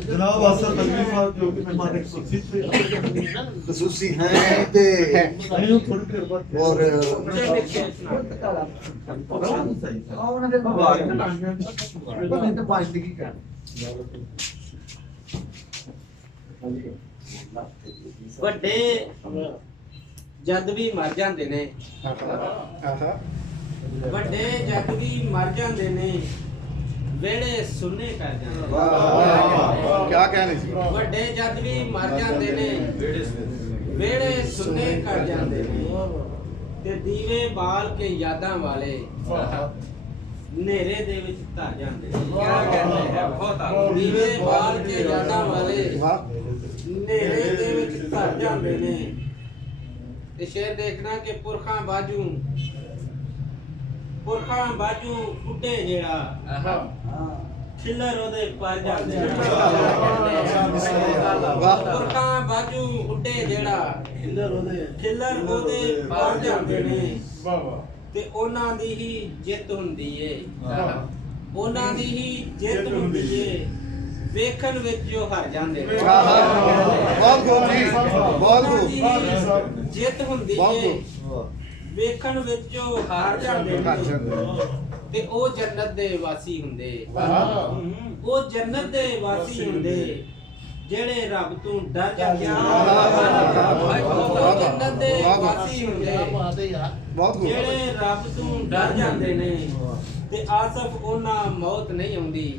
जनाब असर तकलीफ साहब जो कि मेहमान एक खुशी थे खसूसी हैं ते नहीं थोड़ी देर बाद और ਵੱਡੇ ਜਦ ਵੀ ਮਰ ਜਾਂਦੇ ਨੇ ਵੱਡੇ ਜਦ ਵੀ ਮਰ ਜਾਂਦੇ ਨੇ ਵੇੜੇ ਸੁੰਨੇ ਕਰ ਜਾਂਦੇ क्या कहने सी ਵੱਡੇ ਜਦ ਵੀ ਮਰ ਜਾਂਦੇ ਨੇ ਵੇੜੇ ਸੁੰਨੇ ਕਰ ਜਾਂਦੇ ਨੇ ਤੇ ਦੀਵੇ ਬਾਲ ਕੇ ਯਾਦਾਂ ਵਾਲੇ ਹਨੇਰੇ ਦੇ ਵਿੱਚ ਧਰ ਜਾਂਦੇ ਨੇ ਕੀ ਕਹਿੰਦੇ ਹੈ ਬਹੁਤ ਆ ਦੀਵੇ ਬਾਲ ਕੇ ਯਾਦਾਂ ਵਾਲੇ ਹਨੇਰੇ ਦੇ ਵਿੱਚ ਧਰ ਜਾਂਦੇ ਨੇ ਤੇ ਸ਼ੇਰ ਦੇਖਣਾ ਕਿ ਪੁਰਖਾਂ ਬਾਜੂ ਉੱਡੇ ਜਿਹੜਾ ਖਿੱਲਰ ਉਹਦੇ ਪਰ ਜਾਂਦੇ ਨੇ ਪੁਰਖਾਂ ਬਾਜੂ ਉੱਡੇ ਜਿਹੜਾ ਖਿੱਲਰ ਉਹਦੇ ਪਰ ਜਾਂਦੇ ਨੇ ਤੇ ਉਹਨਾਂ ਦੀ ਹੀ ਜਿੱਤ ਹੁੰਦੀ ਏ ਉਹਨਾਂ ਦੀ ਹੀ ਜਿੱਤ ਹੁੰਦੀ ਏ ਵੇਖਣ ਵਿੱਚ ਜੋ ਹਾਰ ਜਾਂਦੇ ਨੇ बहुत खूब जी बहुत ਉਹਨਾਂ ਦੀ खूब ਹੀ ਜਿੱਤ ਹੁੰਦੀ ਏ ਵੇਖਣ ਵਿੱਚ ਜੋ ਹਾਰ ਜਾਂਦੇ ਨੇ ਤੇ ਉਹ ਜੰਨਤ ਦੇ ਵਾਸੀ ਹੁੰਦੇ ਉਹ ਜੰਨਤ ਦੇ ਵਾਸੀ ਹੁੰਦੇ ਜਿਹੜੇ ਰੱਬ ਤੋਂ ਡਰ ਜਾਂਦੇ ਉਹ ਜੰਨਤ ਦੇ ਵਾਸੀ ਹੁੰਦੇ बहुत खूब ਜਿਹੜੇ ਰੱਬ ਤੋਂ ਡਰ ਜਾਂਦੇ ਨੇ ਤੇ ਆਸਫ ਉਹਨਾਂ ਮੌਤ ਨਹੀਂ ਆਉਂਦੀ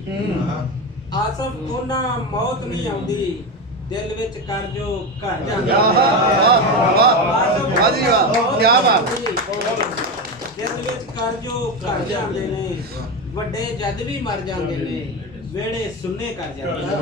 ਆਸਫ ਉਹਨਾਂ ਮੌਤ ਨਹੀਂ ਆਉਂਦੀ ਦਿਲ ਵਿੱਚ ਕਰ ਜੋ ਘਰ ਜਾਂਦੇ वाह जी वाह क्या बात ਦਿਲ ਵਿੱਚ ਕਰ ਜੋ ਘਰ ਜਾਂਦੇ ਨੇ ਵੱਡੇ ਜਦ ਵੀ ਮਰ ਜਾਂਦੇ ਨੇ ਵੇੜੇ ਸੁੰਨੇ ਕਰ ਜਾਂਦੇ ਨੇ